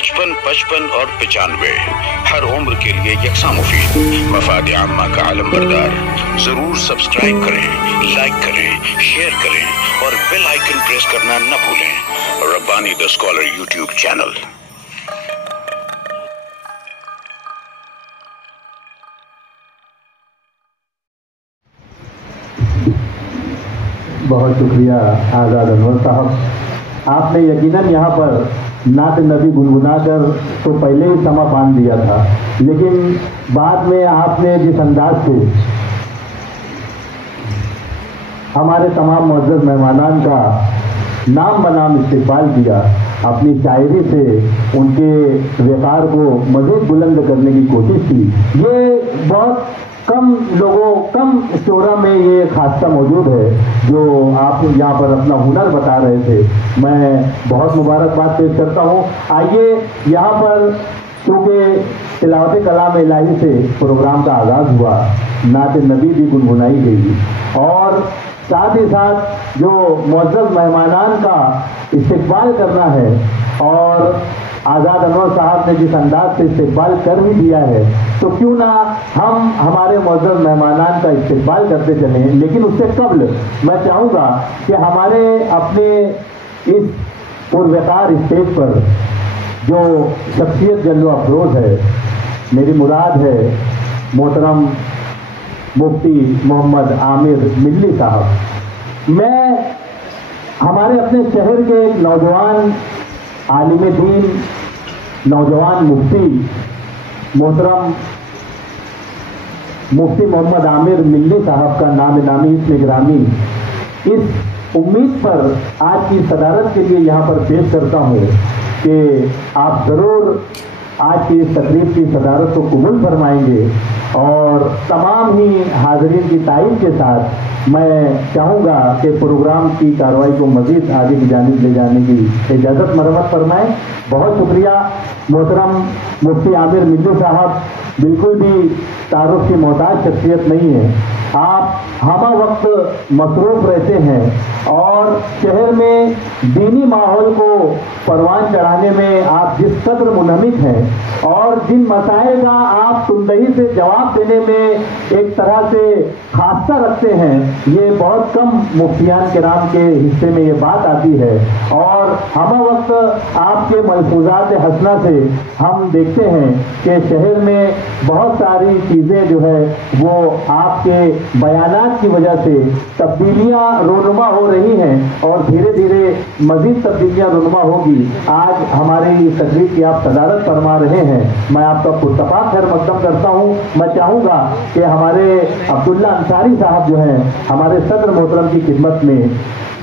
55, 55 और 95 हर उम्र के लिए यकसा मुफीद। मफाद आम्मा का आलम बरदार। जरूर सब्सक्राइब करें, लाइक करें, शेयर करें और बेल आइकन प्रेस करना न भूलें। Rabbani the scholar YouTube channel. बहुत शुक्रिया आज़ाद अनवर साहब, आपने यकीनन यहाँ पर नात नबी गुनगुना कर तो पहले ही समा बांध दिया था, लेकिन बाद में आपने जिस अंदाज से हमारे तमाम मुअज़्ज़ज़ मेहमानान का नाम बनाम इस्तेक़बाल किया, अपनी शायरी से उनके वक़ार को मज़ीद बुलंद करने की कोशिश की। ये बहुत कम लोगों, कम शोरा में ये खासा मौजूद है जो आप यहाँ पर अपना हुनर बता रहे थे। मैं बहुत मुबारकबाद पेश करता हूँ। आइए यहाँ पर चूँकि तिलावत कलाम इलाही से प्रोग्राम का आगाज़ हुआ, नात नबी भी गुनगुनाई गई और साथ ही साथ जो मुअज़्ज़ज़ मेहमानान का इस्तेक़बाल करना है और आज़ाद अनवर साहब ने जिस अंदाज से इस्तेक़बाल कर भी दिया है, तो क्यों ना हम हमारे मुअज़्ज़ज़ मेहमानान का इस्तेक़बाल करते चलें। लेकिन उससे कबल मैं चाहूँगा कि हमारे अपने इस पुरवक़ार स्टेज पर जो शख्सियत जल्वा अफरोज़ है, मेरी मुराद है मोहतरम मुफ्ती मोहम्मद आमिर मिल्ली साहब। मैं हमारे अपने शहर के एक नौजवान आलिम दीन, नौजवान मुफ्ती मोहतरम मुफ्ती मोहम्मद आमिर मिल्ली साहब का नाम नामी इसमें गिरामी इस उम्मीद पर आज की सदारत के लिए यहाँ पर पेश करता हूँ कि आप ज़रूर आज की इस तकरीब की सदारत को कबूल फरमाएंगे और तमाम ही हाज़रीन की तारीफ के साथ मैं चाहूँगा कि प्रोग्राम की कार्रवाई को मज़ीद आगे की जानिब ले जाने की इजाज़त मरम्मत फरमाएँ। बहुत शुक्रिया मोहतरम मुफ्ती आमिर मिल्ली साहब, बिल्कुल भी तारुफ की मोहताज शख्सियत नहीं है। आप हमा वक्त मसरूफ़ रहते हैं और शहर में दीनी माहौल को परवान चढ़ाने में आप जिस कदर मुनहमिक हैं और जिन मसाइल का आप तुंदही से जवाब देने में एक तरह से खासा रखते हैं, ये बहुत कम मुफ्तियान किराम के हिस्से में ये बात आती है। और हमा वक्त आपके मलफूजात हसना से हम देखते हैं कि शहर में बहुत सारी चीज़ें जो है वो आपके बयानात की वजह से तब्दीलियाँ रोनुमा हो रही हैं और धीरे धीरे मज़ीद तब्दीलियाँ रोनुमा होगी। आज हमारी इस तकरीब की आप सदारत फरमा रहे हैं, मैं आपका पुरतफा खैर मकदम करता हूँ। मैं चाहूँगा कि हमारे अब्दुल्ला अंसारी साहब जो हैं हमारे सदर मोहतरम की खिदमत में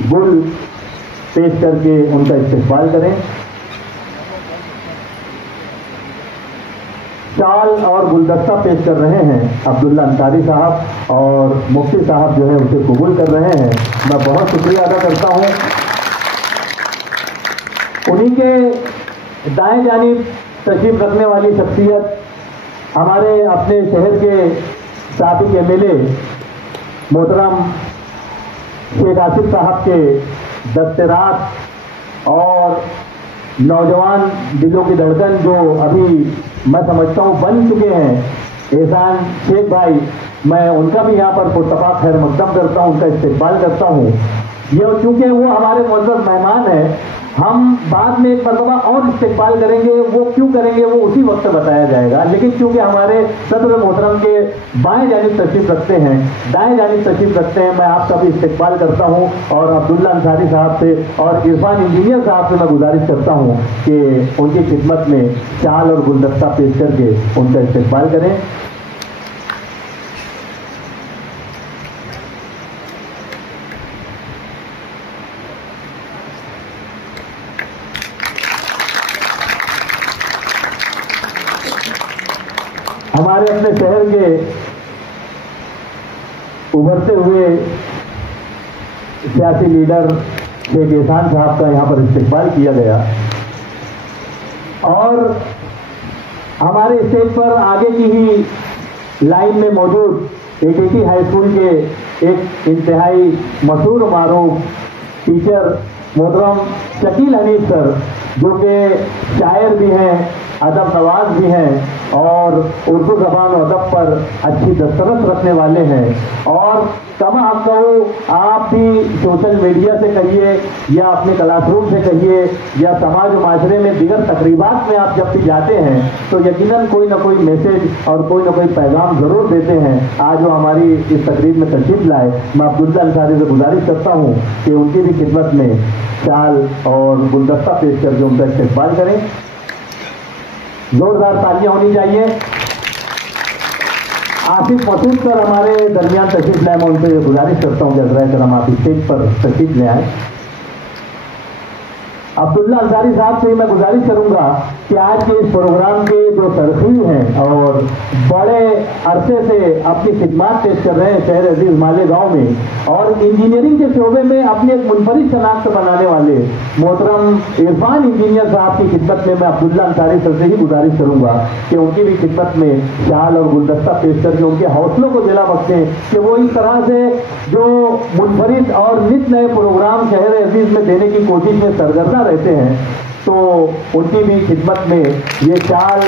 गुल पेश करके उनका इस्तेक़बाल करें। शाल और गुलदस्ता पेश कर रहे हैं अब्दुल्ला अंसारी साहब और मुफ्ती साहब जो है उसे कबूल कर रहे हैं। मैं बहुत शुक्रिया अदा करता हूँ। उन्हीं के दाएं जानिब तशरीफ रखने वाली शख्सियत हमारे अपने शहर के साबिक एमएलए मोहतरम शेख आसिफ साहब के दस्तरात और नौजवान दिलों की धड़कन जो अभी मैं समझता हूँ बन चुके हैं, एहसान शेख भाई, मैं उनका भी यहाँ पर पुरतफा खैर मकदम करता हूँ, उनका इस्तेक़बाल करता हूँ। ये चूँकि वो हमारे मुअज़्ज़ज़ मेहमान हैं, हम बाद में एक मरतबा और इस्तेक़बाल करेंगे, वो क्यों करेंगे वो उसी वक्त बताया जाएगा। लेकिन क्योंकि हमारे सदर मोहतरम के बाएं जानिब तशरीफ़ रखते हैं, दाएं जानिब तशरीफ़ रखते हैं, मैं आपका भी इस्तेक़बाल करता हूँ और अब्दुल्ला अंसारी साहब से और इरफान इंजीनियर साहब से मैं गुजारिश करता हूँ कि उनकी खिदमत में शाल और गुलदस्ता पेश करके उनका इस्तेक़बाल करें। हमारे अपने शहर के उभरते हुए सियासी लीडर शेख एहसान साहब का यहाँ पर इस्तेक़बाल किया गया और हमारे स्टेज पर आगे की ही लाइन में मौजूद एकेटी हाई स्कूल के एक इंतहाई मशहूर मारूफ टीचर मोहतरम शकील हनीफ सर, جو کہ شاعر بھی ہیں، ادب نواز بھی ہیں اور اردو زبان و ادب پر اچھی دسترس رکھنے والے ہیں. اور کما آپ کہوں، آپ بھی سوشل میڈیا سے کہیے یا اپنے کلاس روم سے کہیے یا سماج و معاشرے میں دیگر تقریبات میں آپ جب بھی جاتے ہیں تو یقیناً کوئی نہ کوئی میسج اور کوئی نہ کوئی پیغام ضرور دیتے ہیں. آج وہ ہماری اس تقریب میں تشریف لائے، میں عبداللہ انصاری سے گزارش کرتا ہوں کہ ان کی بھی خدمت میں شال اور گلدستہ پیش کر کے ان کا استقبال کریں. زوردار تالیاں ہونی چاہیے. آصف مسعود سر ہمارے درمیان تشریف لائے، میں ان سے گزارش کرتا ہوں کہ حضرات کرام آپ اسٹیج پر تشریف لے آئیں. عبداللہ انصاری صاحب سے میں گزارش کروں گا کہ آج کے اس پروگرام کے جو سرخی ہیں اور بڑے عرصے سے اپنی خدمات پیش کر رہے ہیں شہر عزیز مالیگاؤں میں، اور انجینئرنگ کے شعبے میں اپنی ایک منفرد شناخت بنانے والے محترم عرفان انجینئر صاحب کی خدمت میں عبداللہ انصاری سر سے ہی گزارش کروں گا کہ ان کی بھی خدمت میں شال اور گلدستہ پیش کر کے ان کے حوصلوں کو دلا بخشیں کہ وہ اس طرح سے جو منفرد اور نت نئے پروگرام شہر عزیز میں دینے کی کوشش میں سرگردہ رہتے ہیں. تو ان کی بھی خدمت میں یہ شال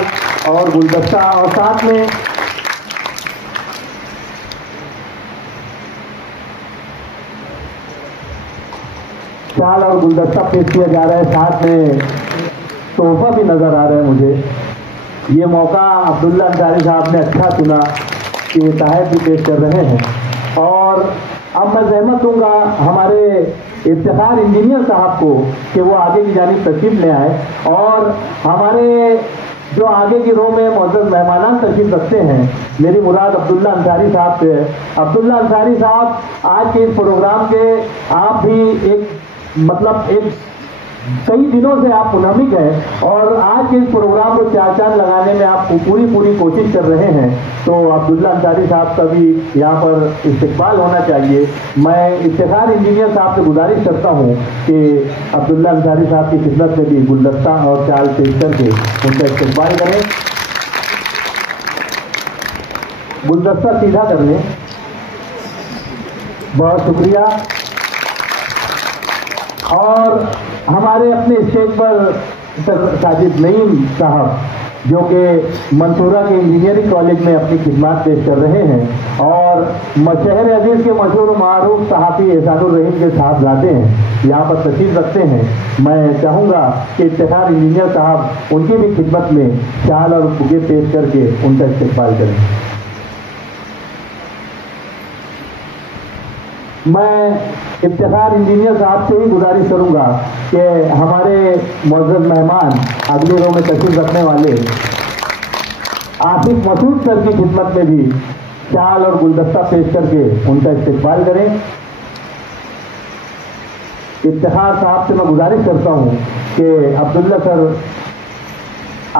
اور گلدستہ اور ساتھ میں شال اور گلدستہ پیش کیا جا رہا ہے. ساتھ میں تحفہ بھی نظر آ رہا ہے مجھے. یہ موقع عبداللہ انصاری صاحب نے اچھا چنا کہ یہ تحائف بھی پیش کر رہے ہیں. اور اب میں زحمت دوں گا ہمارے افتخار انجینئر صاحب کو کہ وہ آگے کی جانب تشریف لے آئے اور ہمارے جو آگے کی رو میں معزز مہمانان تشریف رکھتے ہیں. میری مراد عبداللہ انصاری صاحب سے ہے. عبداللہ انصاری صاحب آج کے اس پروگرام کے آپ بھی ایک کئی دنوں سے آپ منہمک ہیں اور آج کے اس پروگرام کو چار چاند لگانے میں آپ پوری کوشش کر رہے ہیں. تو عبداللہ انصاری صاحب کا بھی یہاں پر استقبال ہونا چاہیے. میں افتخار انجینئر صاحب سے گزارش کرتا ہوں کہ عبداللہ انصاری صاحب کی خدمت میں بھی گلدستہ اور شال پیش کر کے ان کا استقبال کریں. گلدستہ سیدھا کر لیں. بہت شکریہ. اور ہمارے اپنے اسٹیج پر ساجد نعیم صاحب جو کہ منصورہ کے انجینئرنگ کالج میں اپنی خدمات پیش کر رہے ہیں اور شہر عزیز کے مشہور و معروف صحافی احسان الرحیم کے صاحبزادے ہیں، یہاں پر تشریف رکھتے ہیں. میں چاہوں گا کہ افتخار انجینئر صاحب ان کی بھی خدمت میں شال اور بکے پیش کر کے ان کا استقبال کریں. میں افتخار انجینئر صاحب سے ہی گزارش کروں گا کہ ہمارے معزز مہمان اگلی رو میں تشریف رکھنے والے آصف مسعود سر کی خدمت میں بھی شال اور گلدستہ پیش کر کے ان کا استقبال کریں. افتخار صاحب سے میں گزارش کرتا ہوں کہ عبداللہ سر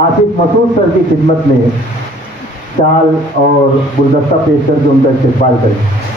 آصف مسعود سر کی خدمت میں شال اور گلدستہ پیش کر کے ان کا استقبال کریں.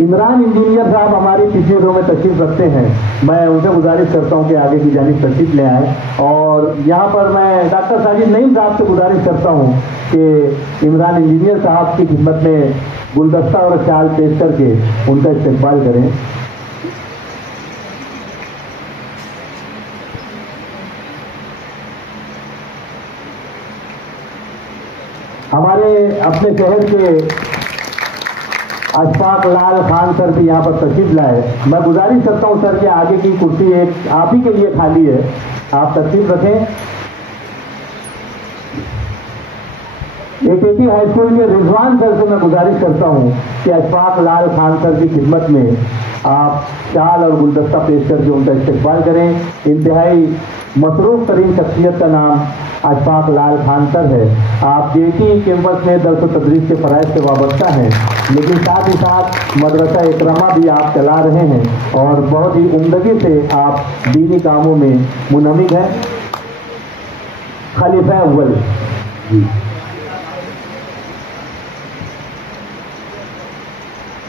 عمران انجینئر صاحب ہماری پچھلی رو میں تشریف رکھتے ہیں. میں ان سے گزارش کرتا ہوں کہ آگے کی جانب تشریف لے آئیں. اور یہاں پر میں ڈاکٹر ساجد نعیم صاحب سے گزارش کرتا ہوں کہ عمران انجینئر صاحب کی خدمت میں گلدستہ اور شال پیش کر کے ان کا استقبال کریں. ہمارے اپنے شہر کے اشفاق لال خان سر بھی یہاں پر تشریف لائے. میں گزارش کرتا ہوں سر کہ آگے کی کرسی ایک آپ ہی کے لیے خالی ہے، آپ تشریف رکھیں. ایک ہائی اسکول کے رضوان سر سے میں گزارش کرتا ہوں کہ اشفاق لال خان سر کی خدمت میں آپ شال اور گلدستہ پیش کر کے ان کا استقبال کریں. انتہائی مصروف ترین شخصیت کا نام اشفاق لال خان سر ہے. آپ جے کیمپس میں درس و تدریس کے فرائض سے وابستہ ہیں، لیکن ساتھ ہی ساتھ مدرسہ اکرمہ بھی آپ چلا رہے ہیں اور بہت ہی عمدگی سے آپ دینی کاموں میں منہمک ہیں. خلیفہ اول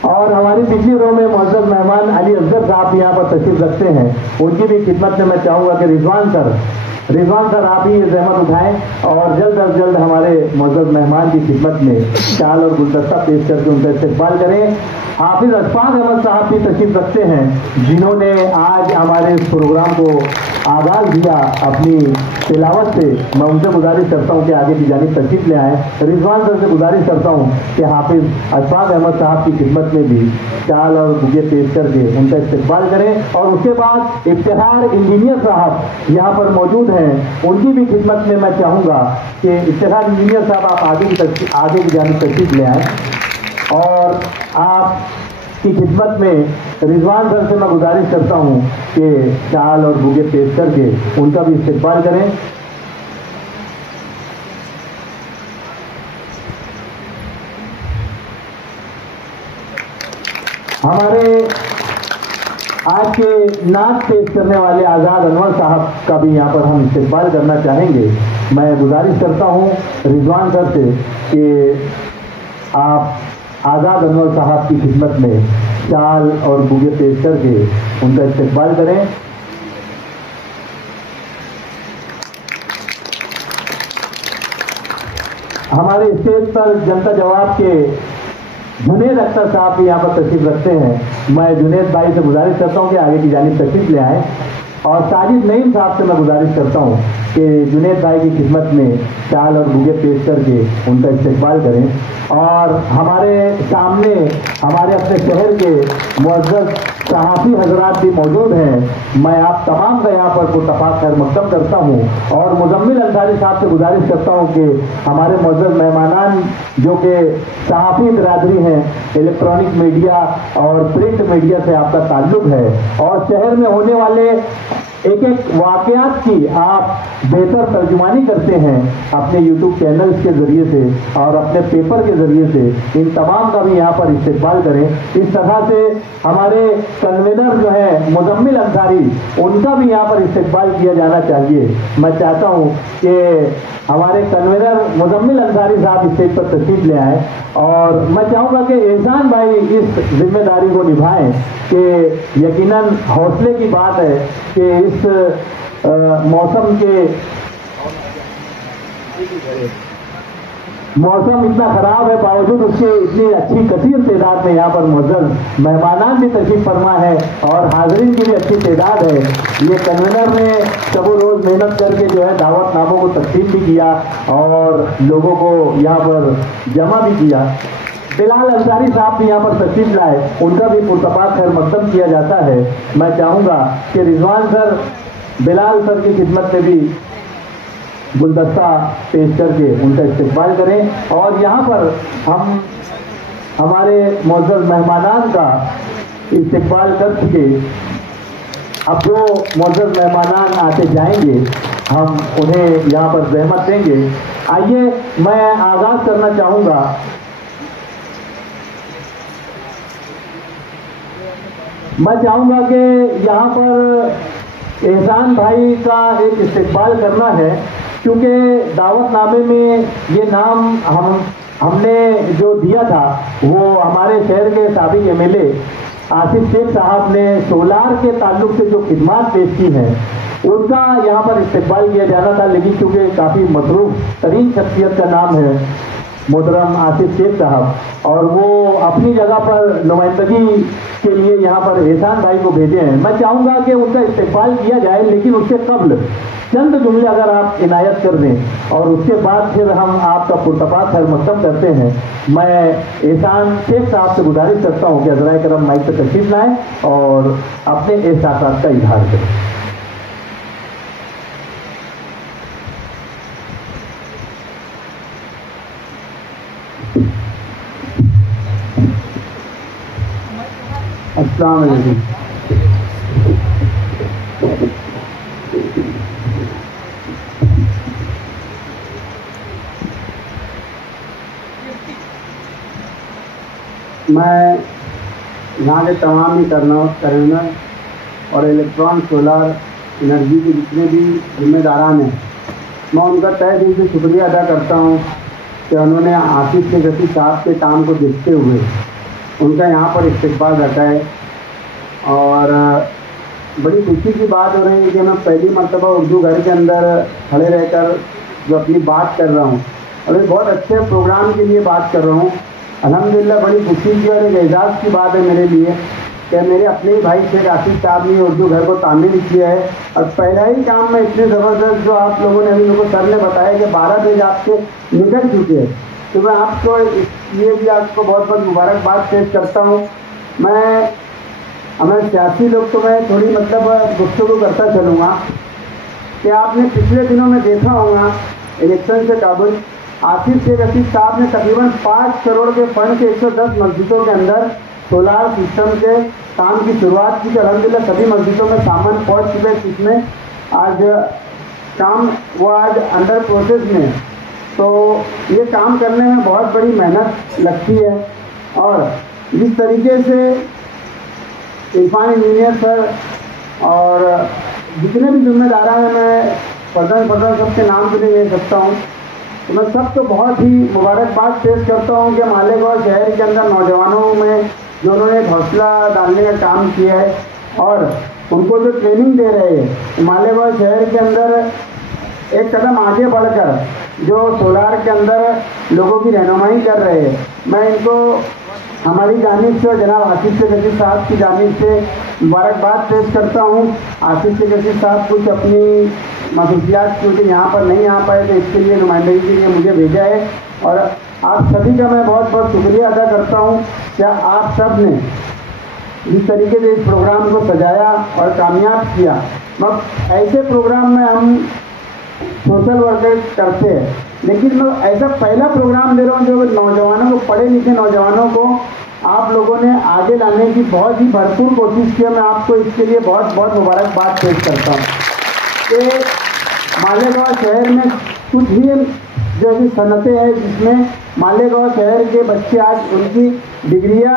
اور ہماری پچھلی رو میں معزز مہمان علی افضل صاحب یہاں پر تشریف رکھتے ہیں. ان کی بھی خدمت میں چاہوں گا کہ رضوان سر رضوان سر آپ ہی یہ زحمت اٹھائیں اور جلد از جلد ہمارے معزز مہمان کی خدمت میں شال اور گلدستہ پیش کر کے ان کا استقبال کریں. حافظ اشفاق احمد صاحب بھی تشریف رکھتے ہیں جنہوں نے آج ہمارے اس پروگرام کو آغاز دیا اپنی تلاوت سے. میں ان سے گزارش کرتا ہوں کہ آگے کی جانب تشریف لے آئیں. رضوان سر سے گزارش کرتا ہوں کہ حافظ اشفاق احمد صاحب کی خدمت میں بھی شال اور بکے پیش کر کے ان کا استقبال کریں. اور اس کے بعد افتخار انجینئر صاحب یہاں پر موجود ہیں, ان کی بھی خدمت میں چاہوں گا کہ افتخار انجینئر صاحب آپ آگے کی جانب تشریف لے آئیں. اور آپ کی خدمت میں رضوان سر سے میں گزارش کرتا ہوں کہ شال اور بکے پیش کر کے ان کا بھی استقبال کریں. ہمارے آج کے نعت پیش کرنے والے آزاد انور صاحب کا بھی یہاں پر ہم استقبال کرنا چاہیں گے. میں گزارش کرتا ہوں رضوان سر سے کہ آپ آزاد انور صاحب کی خدمت میں شال اور بکے پیش کر کے ان کا استقبال کریں. ہمارے اسٹیج پر جنتا جواب کے جنید اختر صاحب بھی یہاں پر تشریف رکھتے ہیں. میں جنید بھائی سے گزارش کرتا ہوں کہ آگے کی جانب تشریف لے آئیں. اور ساجد نعیم صاحب سے میں گزارش کرتا ہوں کہ جنید بھائی کی خدمت میں شال اور بکے پیش کر کے ان کا استقبال کریں. اور ہمارے سامنے ہمارے اپنے شہر کے معزز صحافی حضرات بھی موجود ہیں. میں آپ تمام کا یہاں پر پرتفاق خیر مقدم کرتا ہوں اور مزمل انصاری صاحب سے گزارش کرتا ہوں کہ ہمارے معزز مہمانان جو کہ صحافی برادری ہیں, الیکٹرانک میڈیا اور پرنٹ میڈیا سے آپ کا تعلق ہے اور شہر میں ہونے والے ایک ایک واقعات کی آپ بہتر ترجمانی کرتے ہیں اپنے یوٹیوب چینلز کے ذریعے سے اور اپنے پیپر کے ذریعے سے. ان تمام کا بھی یہاں پر استقبال کریں. اس طرح سے ہمارے کنوینر جو ہیں مزمل انصاری, ان کا بھی یہاں پر استقبال کیا جانا چاہیے. میں چاہتا ہوں کہ ہمارے کنوینر مزمل انصاری صاحب اسٹیج پر تشریف لے آئیں اور میں چاہوں گا کہ احسان بھائی اس ذمہ داری کو نبھائیں کہ یقیناً حوصلے کی بات ہے کہ اس موسم اتنا خراب ہے, باوجود اس کے اتنی اچھی کثیر تعداد میں یہاں پر معزز مہمانان بھی تشریف فرما ہے اور حاضرین کی بھی اچھی تعداد ہے. یہ کنوینر نے شب و روز محنت کر کے جو ہے دعوت ناموں کو تقسیم بھی کیا اور لوگوں کو یہاں پر جمع بھی کیا. بلال انصاری صاحب بھی یہاں پر تشریف لائے, ان کا بھی پرتفاق خیر مقدم کیا جاتا ہے. میں چاہوں گا کہ رضوان سر بلال سر کی خدمت میں بھی گلدستہ پیش کر کے ان کا استقبال کریں. اور یہاں پر ہم ہمارے معزز مہمانان کا استقبال کر چکے. اب جو معزز مہمانان آتے جائیں گے ہم انہیں یہاں پر زحمت دیں گے. آئیے میں آغاز کرنا چاہوں گا میں چاہوں گا کہ یہاں پر احسان بھائی کا ایک استقبال کرنا ہے کیونکہ دعوت نامے میں یہ نام ہم نے جو دیا تھا وہ ہمارے شہر کے سابق ایم ایل اے آصف شیخ صاحب نے سولار کے تعلق سے جو خدمات پیش کی ہیں ان کا یہاں پر استقبال کیا جانا تھا. لیکن چونکہ کافی مصروف ترین شخصیت کا نام ہے محترم آصف شیخ صاحب اور وہ اپنی جگہ پر نمائندگی کے لیے یہاں پر احسان بھائی کو بھیجے ہیں. میں چاہوں گا کہ ان کا استقبال کیا جائے لیکن اس سے قبل چند جملے اگر آپ عنایت کر دیں اور اس کے بعد پھر ہم آپ کا پرتفاق خیر مقدم کرتے ہیں. میں احسان شیخ صاحب سے گزارش کرتا ہوں کہ حضرائے کرم مائک پہ تشریف لائیں اور اپنے احساسات کا اظہار کریں. السلام علیکم. میں یہاں کے تمام ہی کنوینر اور الیکٹران سولار انرجی کے جتنے بھی ذمہ داران ہیں میں ان کا تہ دل سے شکریہ ادا کرتا ہوں کہ انہوں نے آصف شیخ رفیع صاحب کے کام کو دیکھتے ہوئے ان کا یہاں پر استقبال رکھا ہے. اور बड़ी खुशी की बात हो रही है कि मैं पहली मरतबा उर्दू घर के अंदर खड़े रहकर जो अपनी बात कर रहा हूँ और एक बहुत अच्छे प्रोग्राम के लिए बात कर रहा हूँ। अल्हम्दुलिल्लाह बड़ी खुशी की और एक एजाज़ की बात है मेरे लिए कि मेरे अपने ही भाई शेख आसिफ साहब ने उर्दू घर को तामीर किया है और पहला ही काम में इतने ज़बरदस्त जो आप लोगों ने अभी मेरे को सर ने बताया कि 12 पेज आपके निकल चुके हैं, तो मैं आपको इसलिए भी आपको बहुत बहुत मुबारकबाद पेश करता हूँ। मैं हमारे सियासी लोग तो मैं थोड़ी मतलब गुफ्तगू करता चलूँगा कि आपने पिछले दिनों में देखा होगा इलेक्शन से काबुल आसिफ शेख आसिफ साहब ने तकरीबन 5 करोड़ के फंड से 110 मस्जिदों के अंदर सोलार सिस्टम के काम की शुरुआत की। अल्हम्दुलिल्लाह सभी मस्जिदों में सामान पहुंच चुके हैं, जिसमें आज काम वो आज अंडर प्रोसेस में। तो ये काम करने में बहुत बड़ी मेहनत लगती है और जिस तरीके से इरफान इंजीनियर सर और जितने भी जिम्मेदार हैं, मैं फर्दन सबके नाम तो नहीं ले सकता हूँ, तो मैं सबको बहुत ही मुबारकबाद पेश करता हूँ कि मालेगांव शहर के अंदर नौजवानों में जो उन्होंने हौसला डालने का काम किया है और उनको जो ट्रेनिंग दे रहे हैं मालेगांव शहर के अंदर एक कदम आगे बढ़कर जो सोलार के अंदर लोगों की रहनुमाई कर रहे हैं, मैं इनको हमारी जानिब से जनाब आसिफ शेख आसिफ साहब की जानिब से मुबारकबाद पेश करता हूँ। आसिफ शेख आसिफ साहब कुछ अपनी मसरूफियात क्योंकि यहाँ पर नहीं आ पाए, तो इसके लिए नुमाइंदगी के लिए मुझे भेजा है और आप सभी का मैं बहुत बहुत शुक्रिया अदा करता हूँ। क्या आप सब ने जिस तरीके से इस प्रोग्राम को सजाया और कामयाब किया। मगर ऐसे प्रोग्राम में हम सोशल वर्क करते हैं, लेकिन मैं ऐसा पहला प्रोग्राम दे रहा हूँ जो नौजवानों को, पढ़े लिखे नौजवानों को आप लोगों ने आगे लाने की बहुत ही भरपूर कोशिश की है। मैं आपको इसके लिए बहुत बहुत मुबारकबाद पेश करता हूँ कि मालेगांव शहर में कुछ ही जो ऐसी सनतें हैं जिसमें मालेगांव शहर के बच्चे आज उनकी डिग्रियां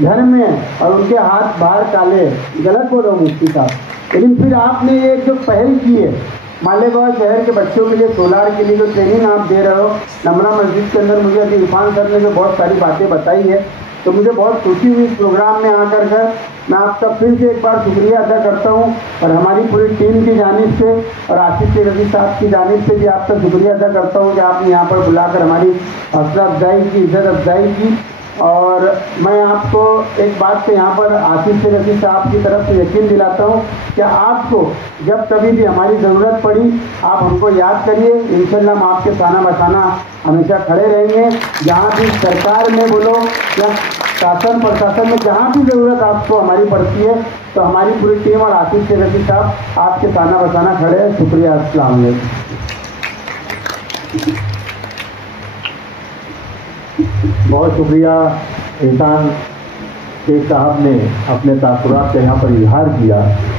घर में और उनके हाथ बाहर काले, गलत बोल रहा हूँ मुफ्ती साहब, लेकिन फिर आपने ये जो पहल की है मालेगांव शहर के बच्चों के लिए सोलार के लिए जो ट्रेनिंग आप दे रहे हो नमरा मस्जिद के अंदर, मुझे अभी इरफान सर ने जो बहुत सारी बातें बताई है, तो मुझे बहुत खुशी हुई इस प्रोग्राम में आकर मैं आपका फिर से एक बार शुक्रिया अदा करता हूँ और हमारी पूरी टीम की जानिब से और आसिफ शेख आसिफ साहब की जानिब से भी आपका शुक्रिया अदा करता हूँ कि आपने यहाँ पर बुलाकर हमारी हौसला अफजाई की, इज्जत अफजाई की। और मैं आपको एक बात से यहाँ पर आसिफ शेख आसिफ साहब की तरफ से यकीन दिलाता हूँ कि आपको जब कभी भी हमारी ज़रूरत पड़ी आप हमको याद करिए, इंशाल्लाह हम आपके साना बसाना हमेशा खड़े रहेंगे। जहाँ भी सरकार में बोलो या शासन प्रशासन में जहाँ भी ज़रूरत आपको हमारी पड़ती है, तो हमारी पूरी टीम और आसिफ शेख आसिफ साहब आपके साना बसाना खड़े हैं। शुक्रिया, अस्सलाम वालेकुम। बहुत शुक्रिया एहसान शेख साहब ने अपने तासुरात का यहाँ पर इजहार किया,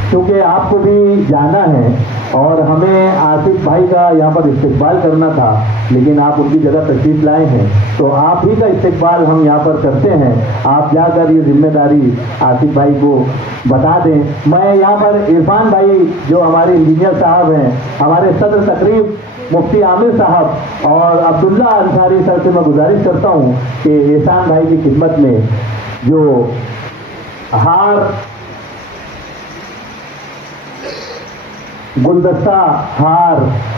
क्योंकि आपको भी जाना है और हमें आसिफ भाई का यहाँ पर इस्तकबाल करना था, लेकिन आप उनकी जगह तशरीफ लाए हैं, तो आप ही का इस्तकबाल हम यहाँ पर करते हैं। आप जाकर ये जिम्मेदारी आसिफ भाई को बता दें। मैं यहाँ पर इरफान भाई जो हमारे इंजीनियर साहब हैं, हमारे सदर तकरीब मुफ्ती आमिर साहब और अब्दुल्ला अंसारी सर से मैं गुजारिश करता हूँ कि एहसान भाई की खिदमत में जो हार, गुलदस्ता हार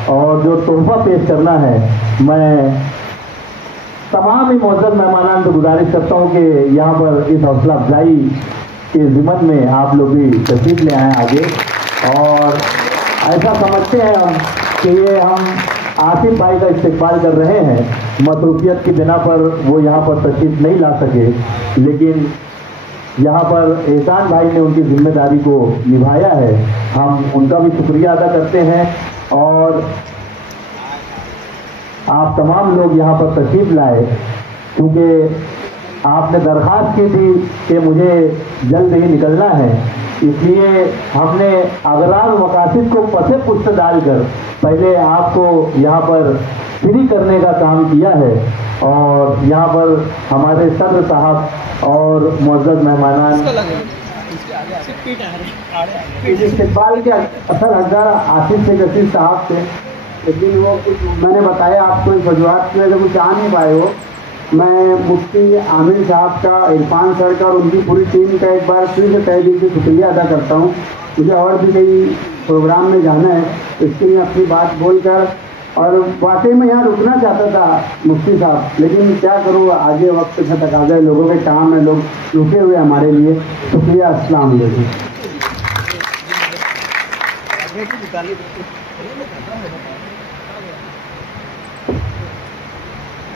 और जो तोहफा पेश करना है, मैं तमाम ही मोअज़्ज़ज़ मेहमानान से गुजारिश करता हूँ कि यहाँ पर इस हौसला अफजाई के ज़िम्मन में आप लोग भी तशरीफ ले आएँ आगे। और ऐसा समझते हैं हम कि ये हम आसिफ भाई का इस्तकबाल कर रहे हैं, मसरूफियत की बिना पर वो यहाँ पर तशरीफ नहीं ला सके, लेकिन यहाँ पर एहसान भाई ने उनकी जिम्मेदारी को निभाया है, हम उनका भी शुक्रिया अदा करते हैं। और आप तमाम लोग यहाँ पर तशरीफ लाए, क्योंकि आपने दरख्वास्त की थी कि मुझे जल्द ही निकलना है, इसलिए हमने अगराज़ मकासिद को पसे पुष्ट डालकर पहले आपको यहाँ पर फ्री करने का काम किया है। और यहाँ पर हमारे सदर साहब और मुअज़्ज़ज़ मेहमानान इस इस्तकबाल के असल हकदार आसिफ शेख आसिफ साहब थे, लेकिन वो कुछ मैंने बताया आपको इस वजूहात की वजह से कुछ आ नहीं पाए हो। मैं मुफ्ती आमिर साहब का, इरफान सर का और उनकी पूरी टीम का एक बार फिर से तहे दिल से शुक्रिया अदा करता हूँ मुझे और भी कई प्रोग्राम में जाना है, इसके लिए अपनी बात बोलकर, और वाकई में यहाँ रुकना चाहता था मुफ्ती साहब, लेकिन क्या करूँ, आगे वक्त से तकाज़ा है, लोगों के काम है, लोग रुके हुए हमारे लिए। शुक्रिया, अस्सलाम वालेकुम।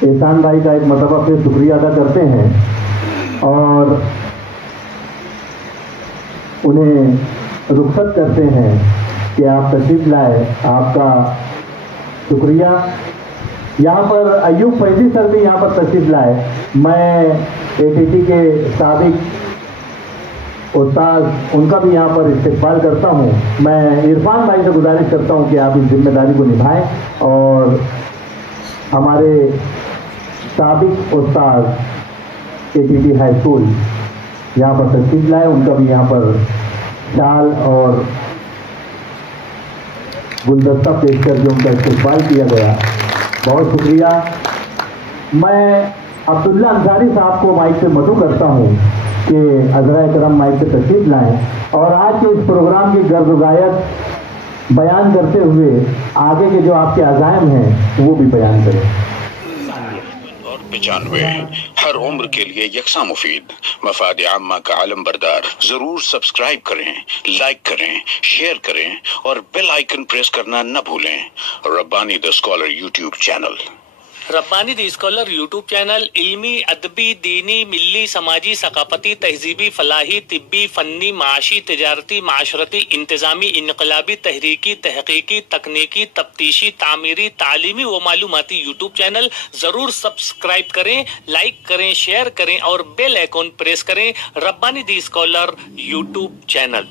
एहसान भाई का एक मरतबा फिर शुक्रिया अदा करते हैं और उन्हें रुखसत करते हैं कि आप तशरीफ लाए, आपका शुक्रिया। यहाँ पर अयूब फैजी सर भी यहाँ पर तशरीफ लाए। मैं ATT के साबिक उस्ताद, उनका भी यहाँ पर इस्तकबाल करता हूँ। मैं इरफान भाई से गुजारिश करता हूँ कि आप इस जिम्मेदारी को निभाएं और हमारे साबिक उस्ताद ATT हाई स्कूल यहाँ पर तशरीफ लाए, उनका भी यहाँ पर शाल और गुलदस्ता पेश करके उनका इस्तकबाल किया गया। बहुत शुक्रिया। मैं अब्दुल्ला अंसारी साहब को माइक से मदऊ करता हूँ कि अज़राए करम माइक से तशरीफ लाएं और आज के इस प्रोग्राम की गर्द ग़ायत बयान करते हुए आगे के जो आपके अज़ाइम हैं वो भी बयान करें। 95 हर उम्र के लिए यकसा मुफीद, मफाद आम्मा का आलम बरदार। जरूर सब्सक्राइब करें, लाइक करें, शेयर करें और बेल आइकन प्रेस करना न भूलें। Rabbani the scholar YouTube channel. Rabbani the scholar YouTube channel इल्मी, अदबी, दीनी, मिली, समाजी, सकाफती, तहजीबी, फलाही, तिब्बी, फन्नी, माशी, तिजारती, माशरती, इंतजामी, इनकलाबी, तहरीकी, तहकीकी, तकनीकी, तफ्तीशी, तामीरी, तालीमी व मालूमाती यूट्यूब चैनल। जरूर सब्सक्राइब करें, लाइक करें, शेयर करें और बेल आइकन प्रेस करें। Rabbani the scholar YouTube channel.